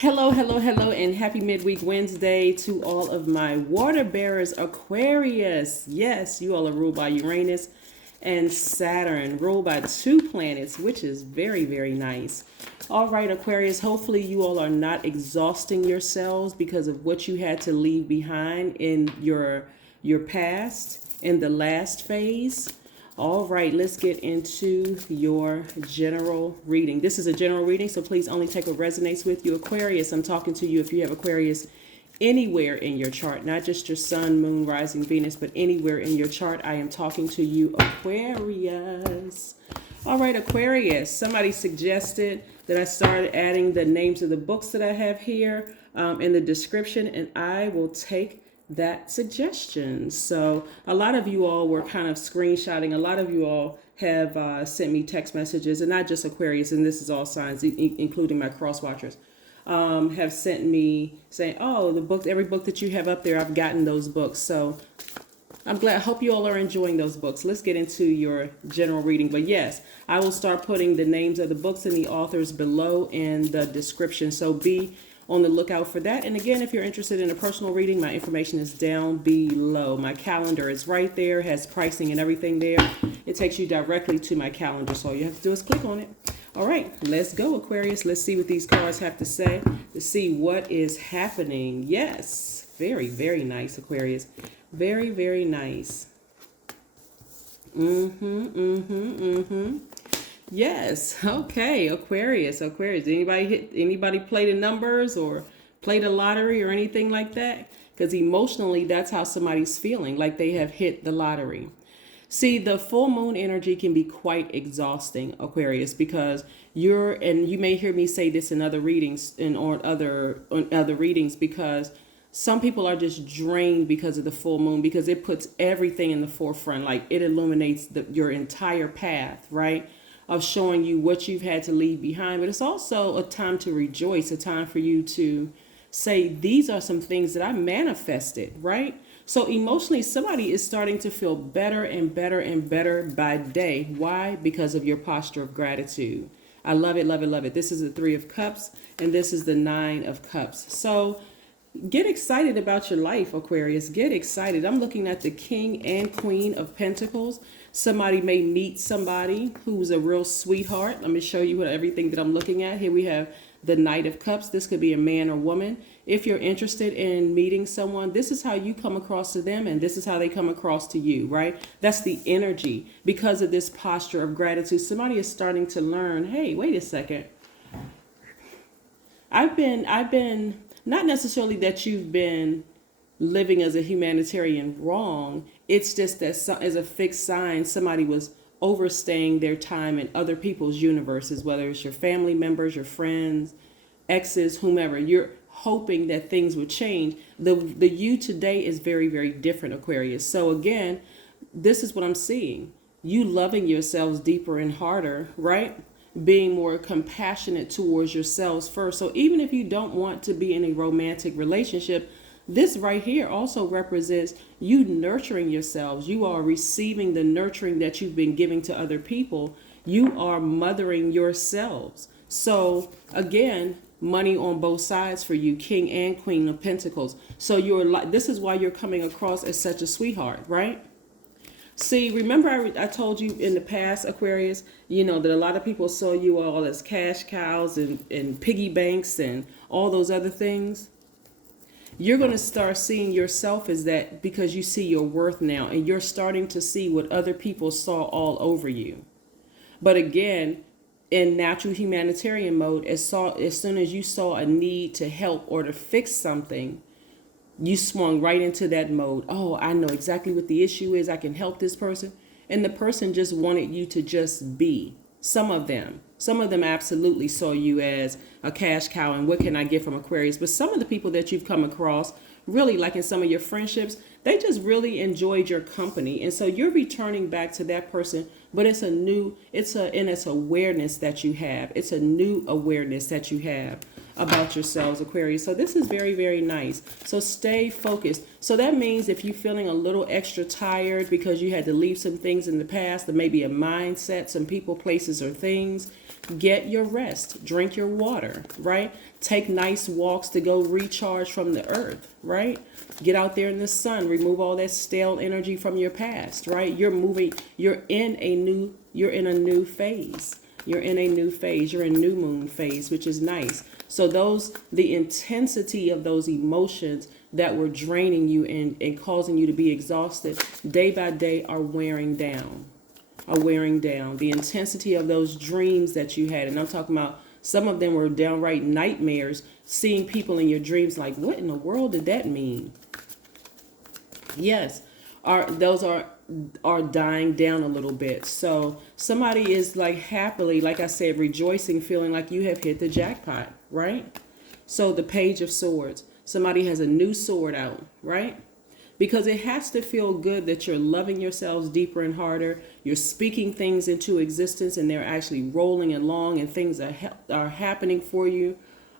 Hello, hello, hello, and happy midweek Wednesday to all of my water bearers, Aquarius. Yes, you all are ruled by Uranus and Saturn, ruled by two planets, which is very, very nice. All right, Aquarius, hopefully you all are not exhausting yourselves because of what you had to leave behind in your past in the last phase. All right, let's get into your general reading. This is a general reading, so please only take what resonates with you. Aquarius, I'm talking to you if you have Aquarius anywhere in your chart, not just your sun, moon, rising, Venus, but anywhere in your chart. I am talking to you, Aquarius. All right, Aquarius, somebody suggested that I started adding the names of the books that I have here in the description, and I will take that suggestion. So a lot of you all were kind of screenshotting. A lot of you all have sent me text messages, and not just Aquarius, and this is all signs, including my cross watchers, have sent me saying, "Oh, the books, every book that you have up there, I've gotten those books." So I'm glad. I hope you all are enjoying those books. Let's get into your general reading. But yes, I will start putting the names of the books and the authors below in the description. So be on the lookout for that. And again, if you're interested in a personal reading, my information is down below. My calendar is right there, has pricing and everything there. It takes you directly to my calendar. So all you have to do is click on it. All right, let's go, Aquarius. Let's see what these cards have to say to see what is happening. Yes, very, very nice, Aquarius. Very, very nice. Yes. Okay. Aquarius. Aquarius. Anybody play the numbers or play the lottery or anything like that? Because emotionally, that's how somebody's feeling, like they have hit the lottery. See, the full moon energy can be quite exhausting, Aquarius, because and you may hear me say this in other readings and on other readings, because some people are just drained because of the full moon, because it puts everything in the forefront. Like it illuminates your entire path, right? Of showing you what you've had to leave behind. But it's also a time to rejoice, a time for you to say, these are some things that I manifested, right? So emotionally, somebody is starting to feel better and better and better by day. Why? Because of your posture of gratitude. I love it, love it, love it. This is the Three of Cups, and this is the Nine of Cups. So get excited about your life, Aquarius. Get excited. I'm looking at the King and Queen of Pentacles. Somebody may meet somebody who's a real sweetheart. Let me show you everything that I'm looking at. Here we have the Knight of Cups. This could be a man or woman. If you're interested in meeting someone, this is how you come across to them, and this is how they come across to you, right? That's the energy. Because of this posture of gratitude, somebody is starting to learn, hey, wait a second. I've been not necessarily that you've been living as a humanitarian wrong. It's just that as a fixed sign, somebody was overstaying their time in other people's universes, whether it's your family members, your friends, exes, whomever. You're hoping that things would change. The you today is very, very different, Aquarius. So again, this is what I'm seeing. You loving yourselves deeper and harder, right? Being more compassionate towards yourselves first. So even if you don't want to be in a romantic relationship, this right here also represents you nurturing yourselves. You are receiving the nurturing that you've been giving to other people. You are mothering yourselves. So again, money on both sides for you, King and Queen of Pentacles. So this is why you're coming across as such a sweetheart, right? See, remember I told you in the past, Aquarius, that a lot of people saw you all as cash cows and piggy banks and all those other things. You're going to start seeing yourself as that because you see your worth now, and you're starting to see what other people saw all over you. But again, in natural humanitarian mode, as soon as you saw a need to help or to fix something, you swung right into that mode. Oh, I know exactly what the issue is. I can help this person. And the person just wanted you to just be. Some of them absolutely saw you as a cash cow and what can I get from Aquarius. But some of the people that you've come across, really like in some of your friendships, they just really enjoyed your company. And so you're returning back to that person, but it's awareness that you have. It's a new awareness that you have about yourselves, Aquarius. So this is very, very nice. So stay focused. So that means if you're feeling a little extra tired because you had to leave some things in the past, that maybe a mindset, some people, places, or things, get your rest. Drink your water, right? Take nice walks to go recharge from the earth, right? Get out there in the sun, remove all that stale energy from your past, right? You're moving, you're in a new phase. You're in a new phase. You're in new moon phase, which is nice. So the intensity of those emotions that were draining you and causing you to be exhausted day by day are wearing down. The intensity of those dreams that you had, and I'm talking about some of them were downright nightmares, seeing people in your dreams like, what in the world did that mean? Yes, those are dying down a little bit. So somebody is like happily, like I said, rejoicing, feeling like you have hit the jackpot, right? So the Page of Swords, somebody has a new sword out, right? Because it has to feel good that you're loving yourselves deeper and harder. You're speaking things into existence and they're actually rolling along and things are happening for you.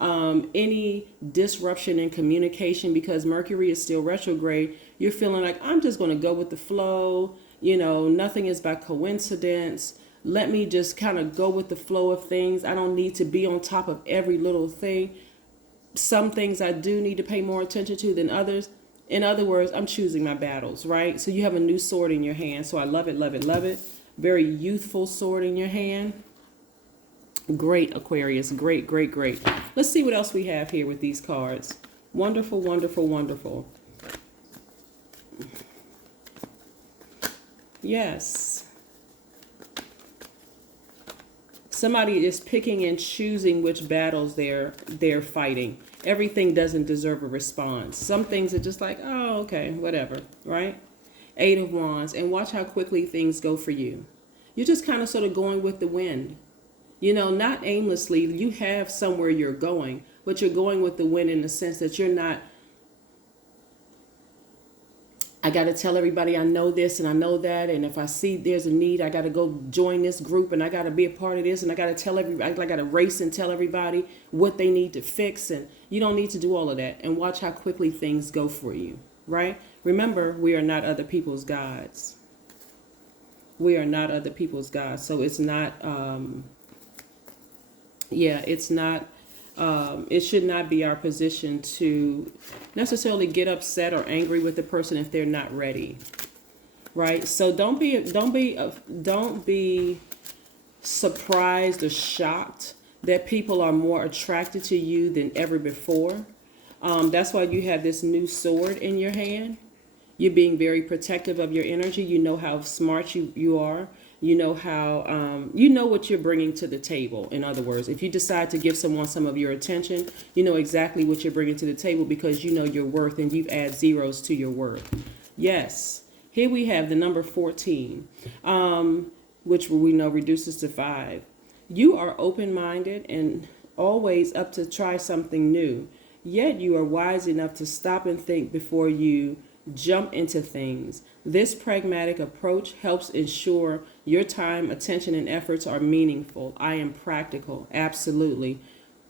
Any disruption in communication, because Mercury is still retrograde, you're feeling like, I'm just going to go with the flow. Nothing is by coincidence. Let me just kind of go with the flow of things. I don't need to be on top of every little thing. Some things I do need to pay more attention to than others. In other words, I'm choosing my battles, right? So you have a new sword in your hand. So I love it, love it, love it. Very youthful sword in your hand. Great, Aquarius. Great, great, great. Let's see what else we have here with these cards. Wonderful, wonderful, wonderful. Yes. Somebody is picking and choosing which battles they're fighting. Everything doesn't deserve a response. Some things are just like, oh, okay, whatever, right? Eight of Wands. And watch how quickly things go for you. You're just kind of sort of going with the wind. Not aimlessly. You have somewhere you're going, but you're going with the wind in the sense that you're not, I got to tell everybody I know this and I know that. And if I see there's a need, I got to go join this group and I got to be a part of this. And I got to tell everybody, I got to race and tell everybody what they need to fix. And you don't need to do all of that. And watch how quickly things go for you, right? Remember, we are not other people's gods. We are not other people's gods. So it's not, it's not, it should not be our position to necessarily get upset or angry with the person if they're not ready, right? So don't be surprised or shocked that people are more attracted to you than ever before. That's why you have this new sword in your hand. You're being very protective of your energy. You know how smart you are. You know how, you know what you're bringing to the table. In other words, if you decide to give someone some of your attention, you know exactly what you're bringing to the table because you know your worth and you've added zeros to your worth. Yes. Here we have the number 14, which we know reduces to 5. You are open-minded and always up to try something new. Yet you are wise enough to stop and think before you jump into things. This pragmatic approach helps ensure your time, attention, and efforts are meaningful. I am practical. Absolutely.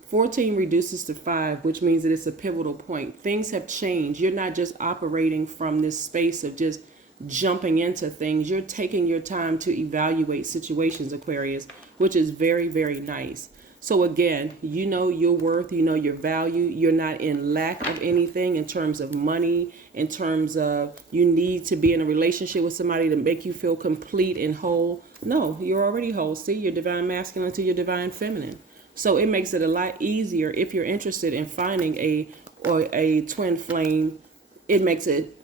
14 reduces to 5, which means that it's a pivotal point. Things have changed. You're not just operating from this space of just jumping into things. You're taking your time to evaluate situations, Aquarius, which is very, very nice. So again, you know your worth, you know your value. You're not in lack of anything in terms of money, in terms of you need to be in a relationship with somebody to make you feel complete and whole. No, you're already whole. See, you're divine masculine to your divine feminine. So it makes it a lot easier if you're interested in finding a twin flame. It makes it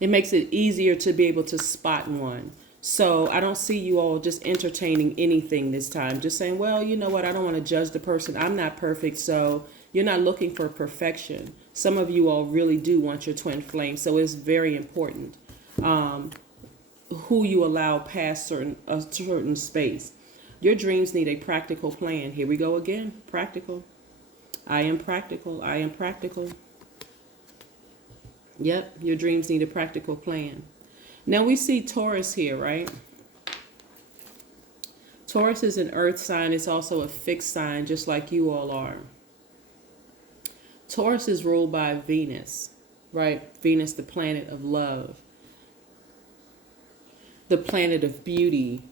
easier to be able to spot one. So I don't see you all just entertaining anything this time. Just saying, well, you know what? I don't want to judge the person. I'm not perfect. So you're not looking for perfection. Some of you all really do want your twin flame. So it's very important who you allow past a certain space. Your dreams need a practical plan. Here we go again. Practical. I am practical. I am practical. Yep. Your dreams need a practical plan. Now we see Taurus here, right? Taurus is an earth sign. It's also a fixed sign, just like you all are. Taurus is ruled by Venus, right? Venus, the planet of love, the planet of beauty,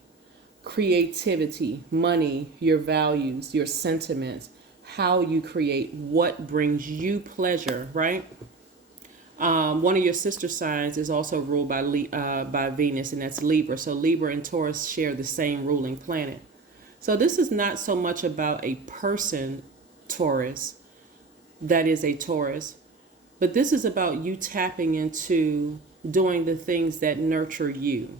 creativity, money, your values, your sentiments, how you create, what brings you pleasure, right? One of your sister signs is also ruled by Venus, and that's Libra. So Libra and Taurus share the same ruling planet. So this is not so much about a person, Taurus, that is a Taurus, but this is about you tapping into doing the things that nurture you,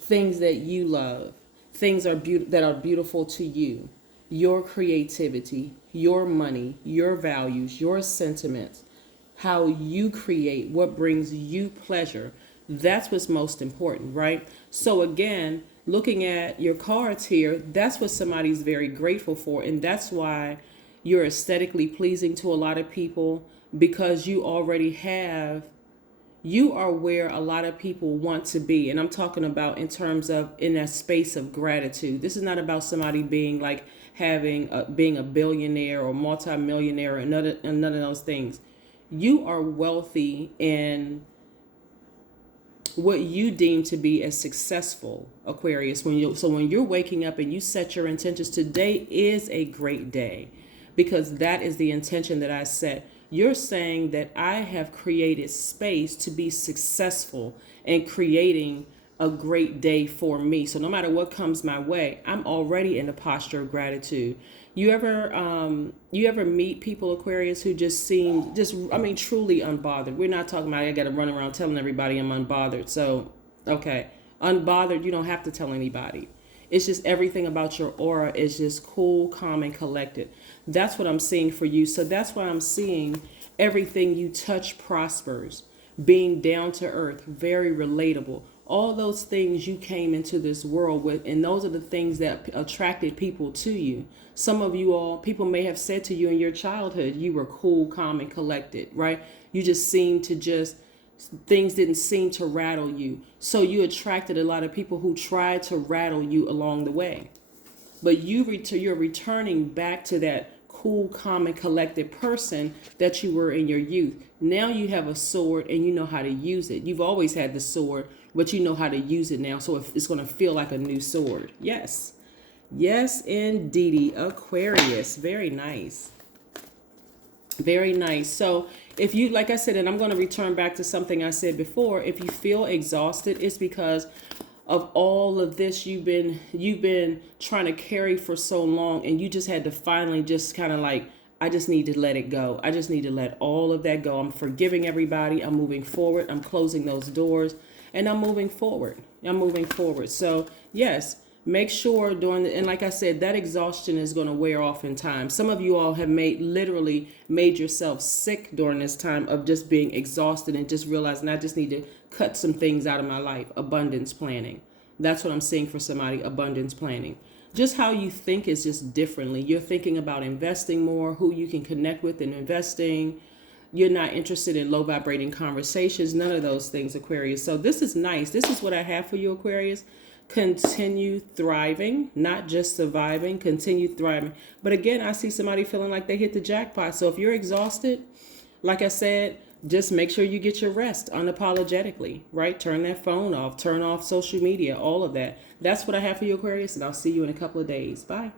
things that you love, things that are beautiful to you, your creativity, your money, your values, your sentiments, how you create, what brings you pleasure. That's what's most important, right? So again, looking at your cards here, that's what somebody's very grateful for. And that's why you're aesthetically pleasing to a lot of people, because you already have, you are where a lot of people want to be. And I'm talking about in terms of in that space of gratitude. This is not about somebody being like being a billionaire or multimillionaire or none of those things. You are wealthy in what you deem to be as successful, Aquarius. When you're waking up and you set your intentions, today is a great day, because that is the intention that I set. You're saying that I have created space to be successful in creating a great day for me. So no matter what comes my way, I'm already in a posture of gratitude. You ever meet people, Aquarius, who just seem truly unbothered? We're not talking about I got to run around telling everybody I'm unbothered. So, okay, unbothered, you don't have to tell anybody. It's just everything about your aura is just cool, calm, and collected. That's what I'm seeing for you. So that's why I'm seeing everything you touch prospers, being down to earth, very relatable. All those things you came into this world with, and those are the things that attracted people to you. Some of you all, people may have said to you in your childhood, you were cool, calm, and collected, right? You just seemed to things didn't seem to rattle you. So you attracted a lot of people who tried to rattle you along the way. But you're returning back to that cool, calm, and collected person that you were in your youth. Now you have a sword and you know how to use it. You've always had the sword, but you know how to use it now. So it's going to feel like a new sword. Yes. Yes, indeedy, Aquarius. Very nice. Very nice. So if you, like I said, and I'm going to return back to something I said before, if you feel exhausted, it's because of all of this you've been trying to carry for so long, and you just had to finally just kind of like, I just need to let it go. I just need to let all of that go. I'm forgiving everybody. I'm moving forward. I'm closing those doors, and I'm moving forward. So yes, make sure and like I said, that exhaustion is going to wear off in time. Some of you all have literally made yourself sick during this time of just being exhausted and just realizing I just need to cut some things out of my life. Abundance planning. That's what I'm seeing for somebody, abundance planning. Just how you think is just differently. You're thinking about investing more, who you can connect with in investing. You're not interested in low vibrating conversations, none of those things, Aquarius. So this is nice. This is what I have for you, Aquarius. Continue thriving, not just surviving, continue thriving. But again, I see somebody feeling like they hit the jackpot. So if you're exhausted, like I said, just make sure you get your rest unapologetically, right? Turn that phone off, turn off social media, all of that. That's what I have for you, Aquarius, and I'll see you in a couple of days. Bye.